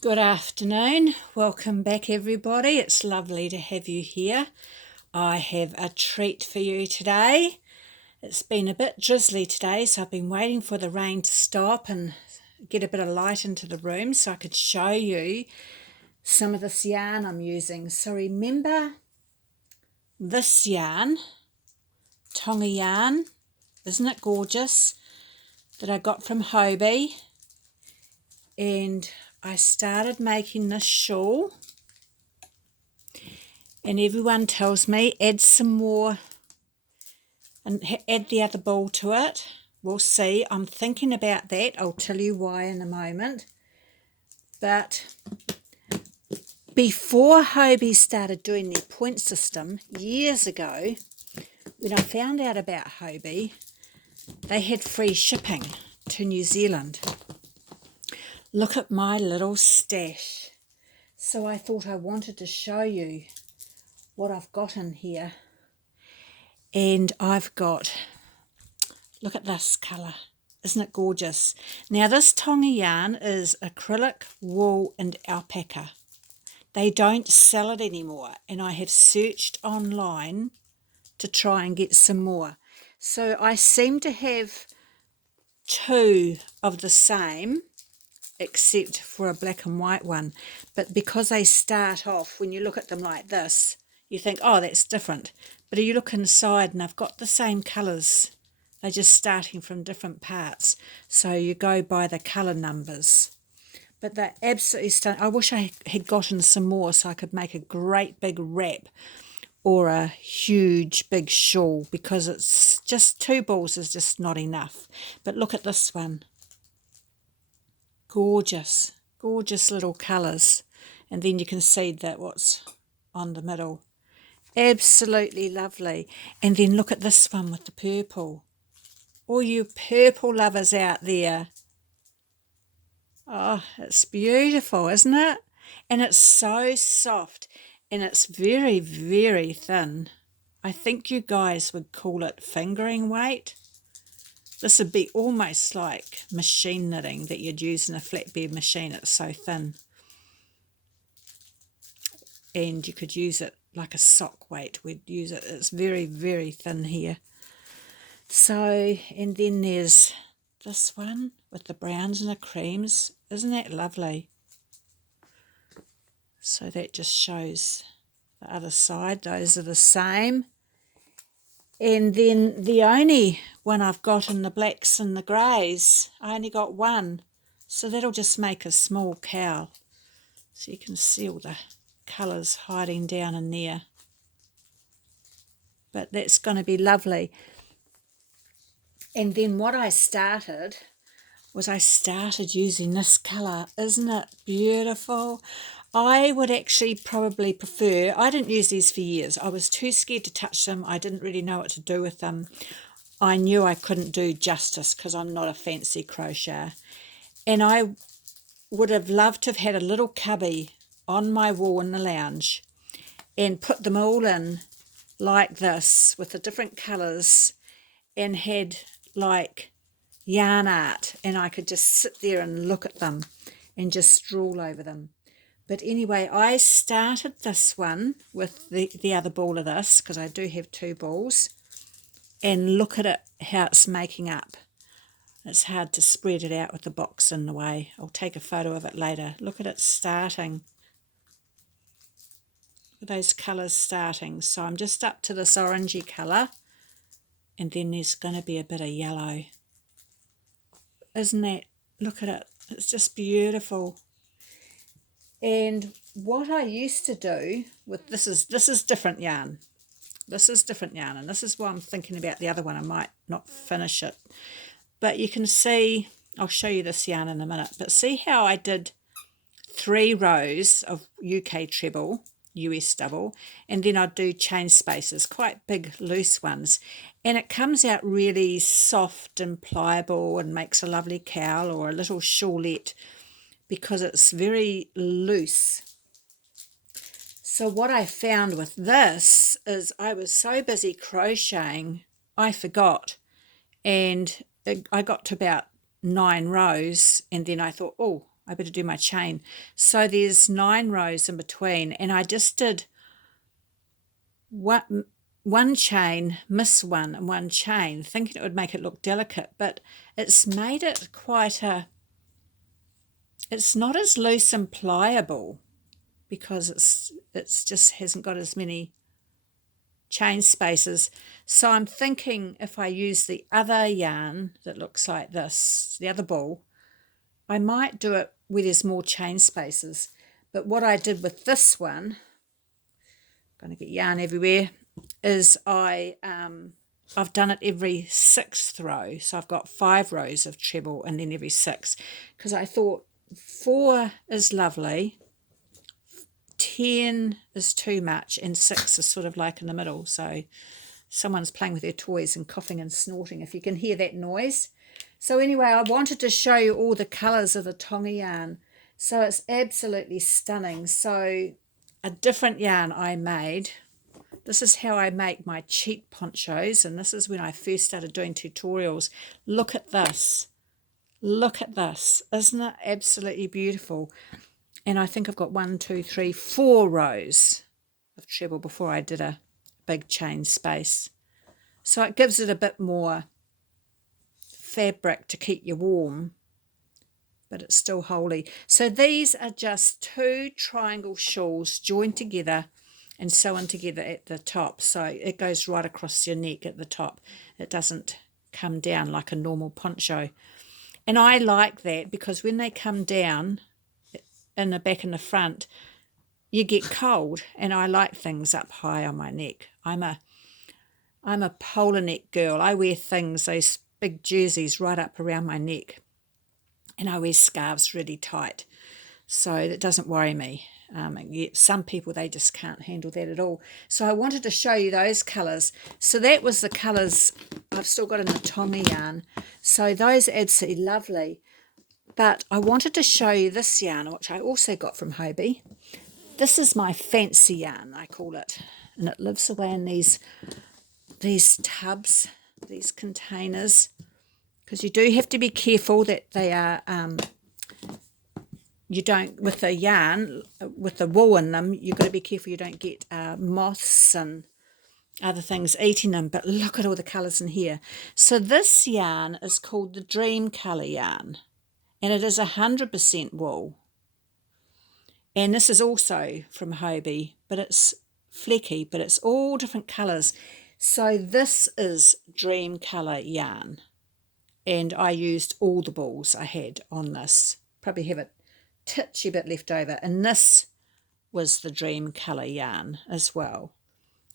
Good afternoon. Welcome back, everybody. It's lovely to have you here. I have a treat for you today. It's been a bit drizzly today, so I've been waiting for the rain to stop and get a bit of light into the room so I could show you some of this yarn I'm using. So remember this yarn, Tonga yarn, isn't it gorgeous, that I got from Hobie? And I started making this shawl, and everyone tells me add some more and add the other ball to it. We'll see. I'm thinking about that. I'll tell you why in a moment. But before Hobie started doing their point system years ago, when I found out about Hobie, they had free shipping to New Zealand. Look at my little stash. So I thought I wanted to show you what I've got in here. And I've got, look at this colour. Isn't it gorgeous? Now this Tonga yarn is acrylic, wool and alpaca. They don't sell it anymore, and I have searched online to try and get some more. So I seem to have two of the same, except for a black and white one. But because they start off, when you look at them like this, you think, oh, that's different. But you look inside and I've got the same colours. They're just starting from different parts. So you go by the colour numbers. But they're absolutely stunning. I wish I had gotten some more so I could make a great big wrap or a huge big shawl, because it's just two balls is just not enough. But look at this one. Gorgeous, gorgeous little colours. And then you can see that what's on the middle. Absolutely lovely. And then look at this one with the purple. All you purple lovers out there. Oh, it's beautiful, isn't it? And it's so soft, and it's very, very thin. I think you guys would call it fingering weight. This would be almost like machine knitting that you'd use in a flatbed machine. It's so thin. And you could use it like a sock weight. We'd use it. It's very, very thin here. So, and then there's this one with the browns and the creams. Isn't that lovely? So that just shows the other side. Those are the same. And then the only one I've got in the blacks and the greys, I only got one. So that'll just make a small cowl. So you can see all the colours hiding down in there. But that's going to be lovely. And then what I started was using this colour. Isn't it beautiful? I would actually probably prefer, I didn't use these for years. I was too scared to touch them. I didn't really know what to do with them. I knew I couldn't do justice because I'm not a fancy crocheter. And I would have loved to have had a little cubby on my wall in the lounge and put them all in like this with the different colours, and had like yarn art, and I could just sit there and look at them and just drool over them. But anyway, I started this one with the other ball of this, because I do have two balls, and look at it, how it's making up. It's hard to spread it out with the box in the way. I'll take a photo of it later. Look at it starting. Look at those colours starting. So I'm just up to this orangey colour, and then there's going to be a bit of yellow. Isn't that, look at it, it's just beautiful. And what I used to do with this is different yarn. This is different yarn, and this is why I'm thinking about the other one. I might not finish it. But you can see, I'll show you this yarn in a minute, but see how I did 3 rows of UK treble, US double, and then I'd do chain spaces, quite big loose ones, and it comes out really soft and pliable and makes a lovely cowl or a little shawlette because it's very loose. So what I found with this is I was so busy crocheting I forgot, and I got to about 9 rows, and then I thought, oh, I better do my chain. So there's 9 rows in between, and I just did one chain, miss one, and one chain, thinking it would make it look delicate, but it's made it quite it's not as loose and pliable because it's just hasn't got as many chain spaces. So I'm thinking if I use the other yarn that looks like this, the other ball, I might do it where there's more chain spaces. But what I did with this one, I'm going to get yarn everywhere, is I've done it every 6th row. So I've got 5 rows of treble and then every 6, because I thought 4 is lovely, 10 is too much, and 6 is sort of like in the middle. So someone's playing with their toys and coughing and snorting, if you can hear that noise. So anyway, I wanted to show you all the colours of the Tonga yarn. So it's absolutely stunning. So a different yarn I made. This is how I make my cheap ponchos, and this is when I first started doing tutorials. Look at this. Look at this. Isn't it absolutely beautiful? And I think I've got 1, 2, 3, 4 rows of treble before I did a big chain space. So it gives it a bit more fabric to keep you warm, but it's still holey. So these are just 2 triangle shawls joined together and sewn together at the top. So it goes right across your neck at the top. It doesn't come down like a normal poncho. And I like that because when they come down in the back and the front, you get cold, and I like things up high on my neck. I'm a polar neck girl. I wear things, those big jerseys right up around my neck, and I wear scarves really tight, so that doesn't worry me. Yet some people, they just can't handle that at all. So I wanted to show you those colours. So that was the colours I've still got in the Tonga yarn. So those are absolutely lovely. But I wanted to show you this yarn, which I also got from Hobie. This is my fancy yarn, I call it. And it lives away in these tubs, these containers. Because you do have to be careful that they are... you don't, with the yarn, with the wool in them, you've got to be careful you don't get moths and other things eating them. But look at all the colours in here. So this yarn is called the Dream Colour yarn, and it is 100% wool. And this is also from Hobie, but it's flecky, but it's all different colours. So this is Dream Colour yarn, and I used all the balls I had on this. Probably have a titchy bit left over, and this was the Dream Colour yarn as well.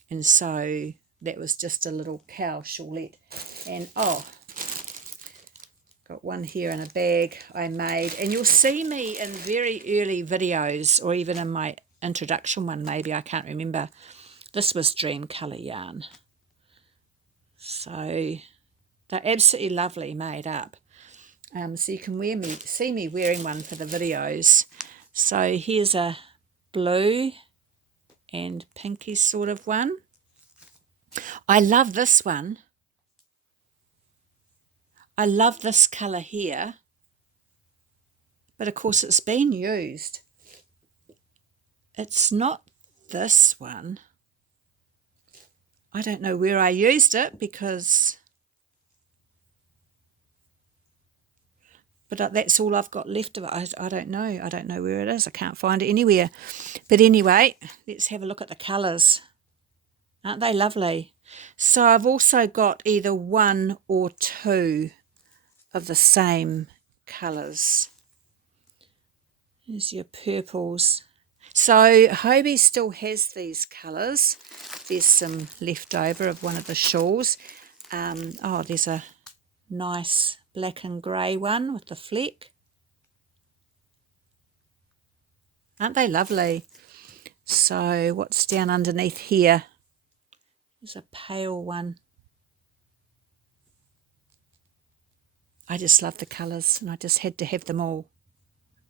And so that was just a little cow shawlette. And got one here in a bag I made, and you'll see me in very early videos, or even in my introduction one maybe, I can't remember. This was Dream Colour yarn. So they're absolutely lovely made up. So you can see me wearing one for the videos. So here's a blue and pinky sort of one. I love this one. I love this colour here. But of course it's been used. It's not this one. I don't know where I used it because... But that's all I've got left of it. I don't know. I don't know where it is. I can't find it anywhere. But anyway, let's have a look at the colours. Aren't they lovely? So I've also got either 1 or 2 of the same colours. There's your purples. So Hobie still has these colours. There's some left over of one of the shawls. There's a nice black and grey one with the fleck. Aren't they lovely? So what's down underneath here? There's a pale one. I just love the colours, and I just had to have them all.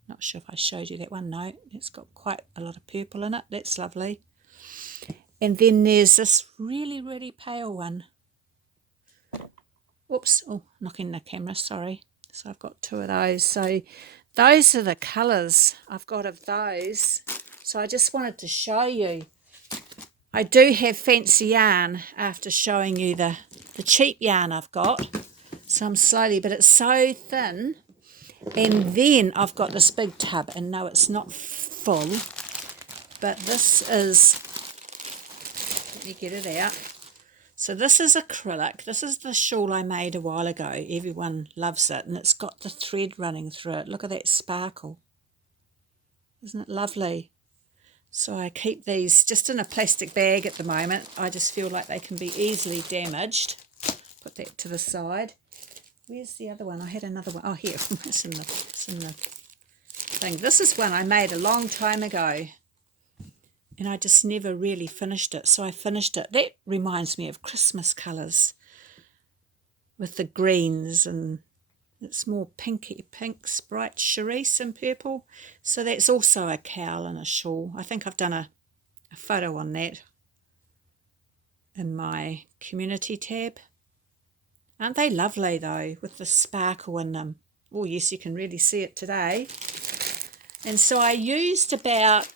Not sure if I showed you that one. No, it's got quite a lot of purple in it. That's lovely. And then there's this really, really pale one. Oops, knocking the camera, sorry. So I've got 2 of those. So those are the colours I've got of those. So I just wanted to show you. I do have fancy yarn after showing you the cheap yarn I've got. So I'm slowly, but it's so thin. And then I've got this big tub, and no, it's not full, but this is, let me get it out. So this is acrylic. This is the shawl I made a while ago. Everyone loves it, and it's got the thread running through it. Look at that sparkle. Isn't it lovely? So I keep these just in a plastic bag at the moment. I just feel like they can be easily damaged. Put that to the side. Where's the other one? I had another one. Oh, here. It's in the thing. This is one I made a long time ago, and I just never really finished it. So I finished it. That reminds me of Christmas colours with the greens, and it's more pinks, bright cerise and purple. So that's also a cowl and a shawl. I think I've done a photo on that in my community tab. Aren't they lovely though, with the sparkle in them? Oh yes, you can really see it today. And so I used about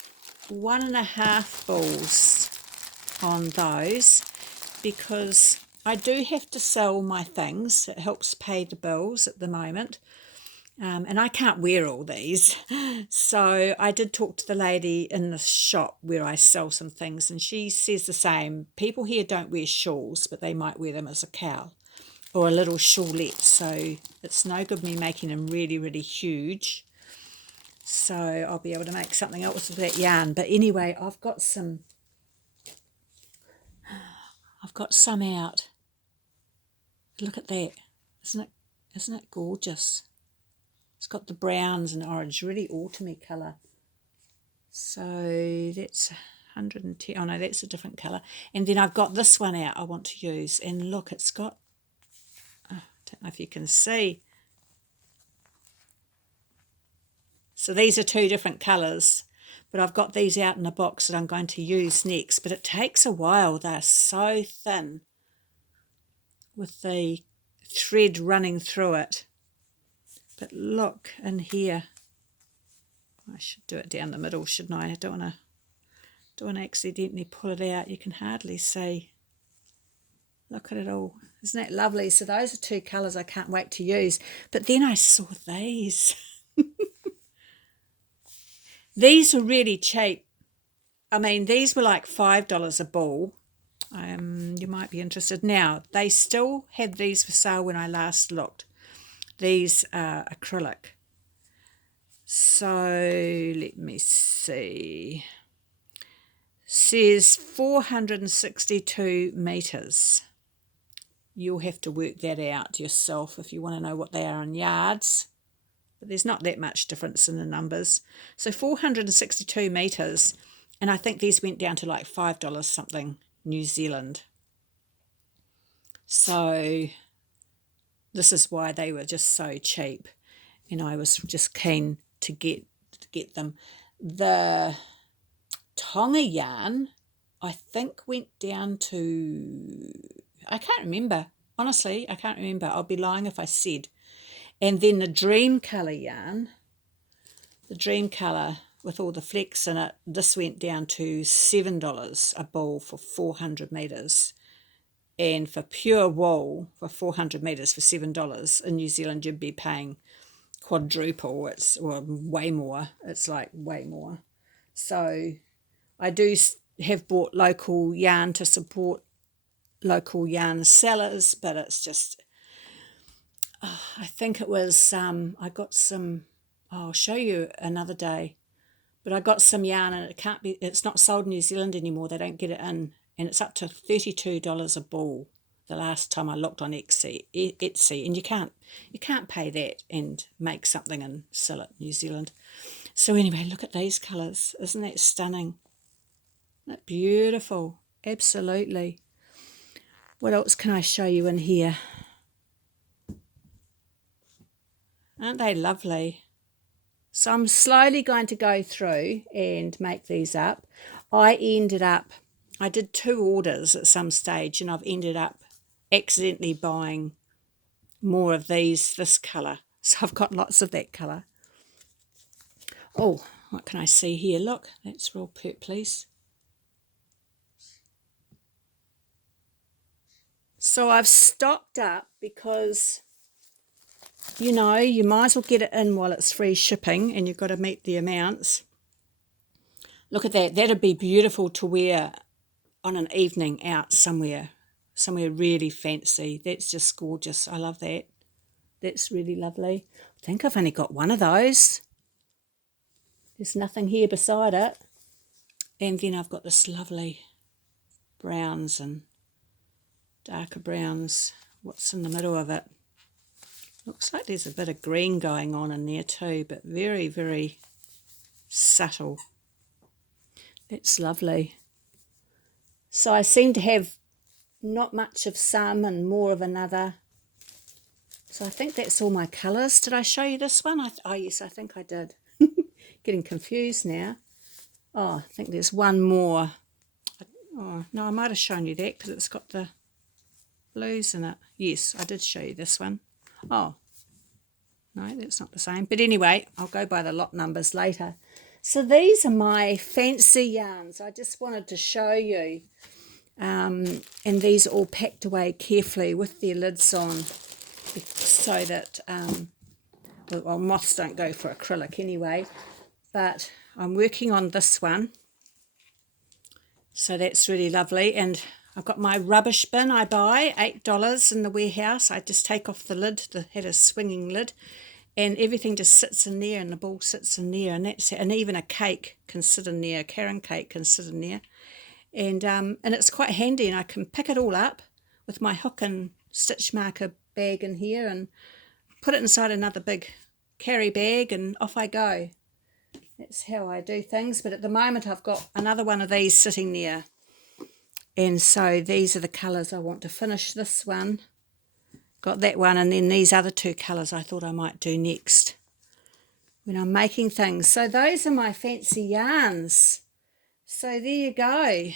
1.5 balls on those, because I do have to sell my things. It helps pay the bills at the moment. And I can't wear all these. So I did talk to the lady in the shop where I sell some things, and she says the same. People here don't wear shawls, but they might wear them as a cowl or a little shawlette. So it's no good me making them really, really huge. So I'll be able to make something else with that yarn. But anyway, I've got some out. Look at that. Isn't it gorgeous? It's got the browns and orange, really autumny colour. So that's 110. Oh no, that's a different colour. And then I've got this one out I want to use. And look, it's got, I don't know if you can see. So these are 2 different colours, but I've got these out in a box that I'm going to use next. But it takes a while. They're so thin with the thread running through it. But look in here. I should do it down the middle, shouldn't I? I don't want to accidentally pull it out. You can hardly see. Look at it all. Isn't that lovely? So those are 2 colours I can't wait to use. But then I saw these. These are really cheap. I mean, these were like $5 a ball. You might be interested. Now, they still had these for sale when I last looked. These are acrylic. So let me see. Says 462 metres. You'll have to work that out yourself if you want to know what they are in yards. But there's not that much difference in the numbers. So 462 metres, and I think these went down to like $5 something New Zealand. So this is why they were just so cheap, and I was just keen to get them. The Tonga yarn, I think, went down to, I can't remember. Honestly, I can't remember. I'll be lying if I said. And then the Dream Colour yarn, the Dream Colour with all the flecks in it, this went down to $7 a ball for 400 metres. And for pure wool, for 400 metres for $7 in New Zealand, you'd be paying quadruple. Or way more. It's like way more. So I do have bought local yarn to support local yarn sellers, but it's just, I think it was, I got some, I'll show you another day, but I got some yarn, and it's not sold in New Zealand anymore. They don't get it in. And it's up to $32 a ball the last time I looked on Etsy, and you can't pay that and make something and sell it in New Zealand. So anyway, look at these colours. Isn't that stunning? Isn't that beautiful? Absolutely. What else can I show you in here? Aren't they lovely? So I'm slowly going to go through and make these up. I did 2 orders at some stage, and I've ended up accidentally buying more of this colour. So I've got lots of that colour. Oh, what can I see here? Look, that's real purplies. So I've stocked up because, you know, you might as well get it in while it's free shipping and you've got to meet the amounts. Look at that. That'd be beautiful to wear on an evening out somewhere really fancy. That's just gorgeous. I love that. That's really lovely. I think I've only got one of those. There's nothing here beside it. And then I've got this lovely browns and darker browns. What's in the middle of it? Looks like there's a bit of green going on in there too, but very, very subtle. That's lovely. So I seem to have not much of some and more of another. So I think that's all my colours. Did I show you this one? Oh, yes, I think I did. Getting confused now. Oh, I think there's one more. Oh, no, I might have shown you that because it's got the blues in it. Yes, I did show you this one. Oh, no, that's not the same. But anyway, I'll go by the lot numbers later. So these are my fancy yarns. I just wanted to show you. And these are all packed away carefully with their lids on so that, well, moths don't go for acrylic anyway. But I'm working on this one. So that's really lovely. And I've got my rubbish bin I buy, $8 in the warehouse. I just take off the lid, that had a swinging lid, and everything just sits in there and the ball sits in there. And that's it. And even a cake can sit in there, a Karen cake can sit in there. And it's quite handy, and I can pick it all up with my hook and stitch marker bag in here and put it inside another big carry bag and off I go. That's how I do things. But at the moment I've got another one of these sitting there. And so these are the colours I want to finish this one. Got that one, and then these other two colours I thought I might do next when I'm making things. So those are my fancy yarns. So there you go.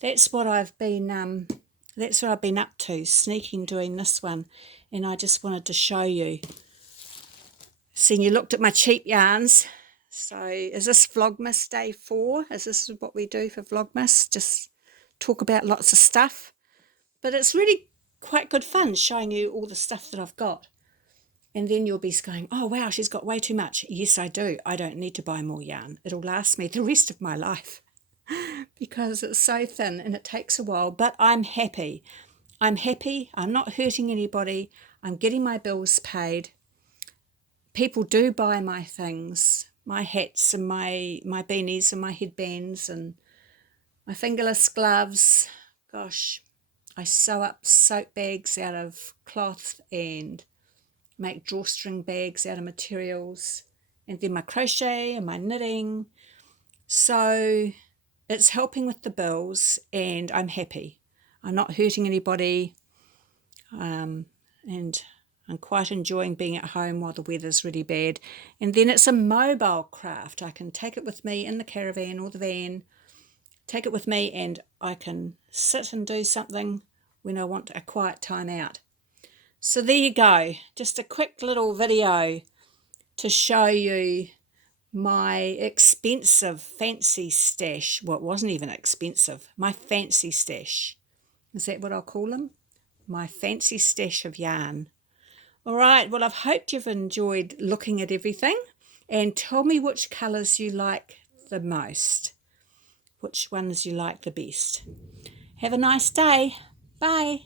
That's what I've been up to, sneaking doing this one. And I just wanted to show you. Seeing you looked at my cheap yarns. So is this Vlogmas day 4? Is this what we do for Vlogmas? Just talk about lots of stuff. But it's really quite good fun showing you all the stuff that I've got. And then you'll be going, oh, wow, she's got way too much. Yes, I do. I don't need to buy more yarn. It'll last me the rest of my life because it's so thin and it takes a while. But I'm happy. I'm happy. I'm not hurting anybody. I'm getting my bills paid. People do buy my things, my hats and my beanies and my headbands and my fingerless gloves. Gosh, I sew up soap bags out of cloth and make drawstring bags out of materials, and then my crochet and my knitting. So it's helping with the bills, and I'm happy. I'm not hurting anybody, and I'm quite enjoying being at home while the weather's really bad. And then it's a mobile craft. I can take it with me in the caravan or the van, take it with me, and I can sit and do something when I want a quiet time out. So there you go, just a quick little video to show you my expensive fancy stash. Well, it wasn't even expensive, my fancy stash. Is that what I'll call them? My fancy stash of yarn. All right, well, I've hoped you've enjoyed looking at everything, and tell me which colours you like the most, which ones you like the best. Have a nice day. Bye.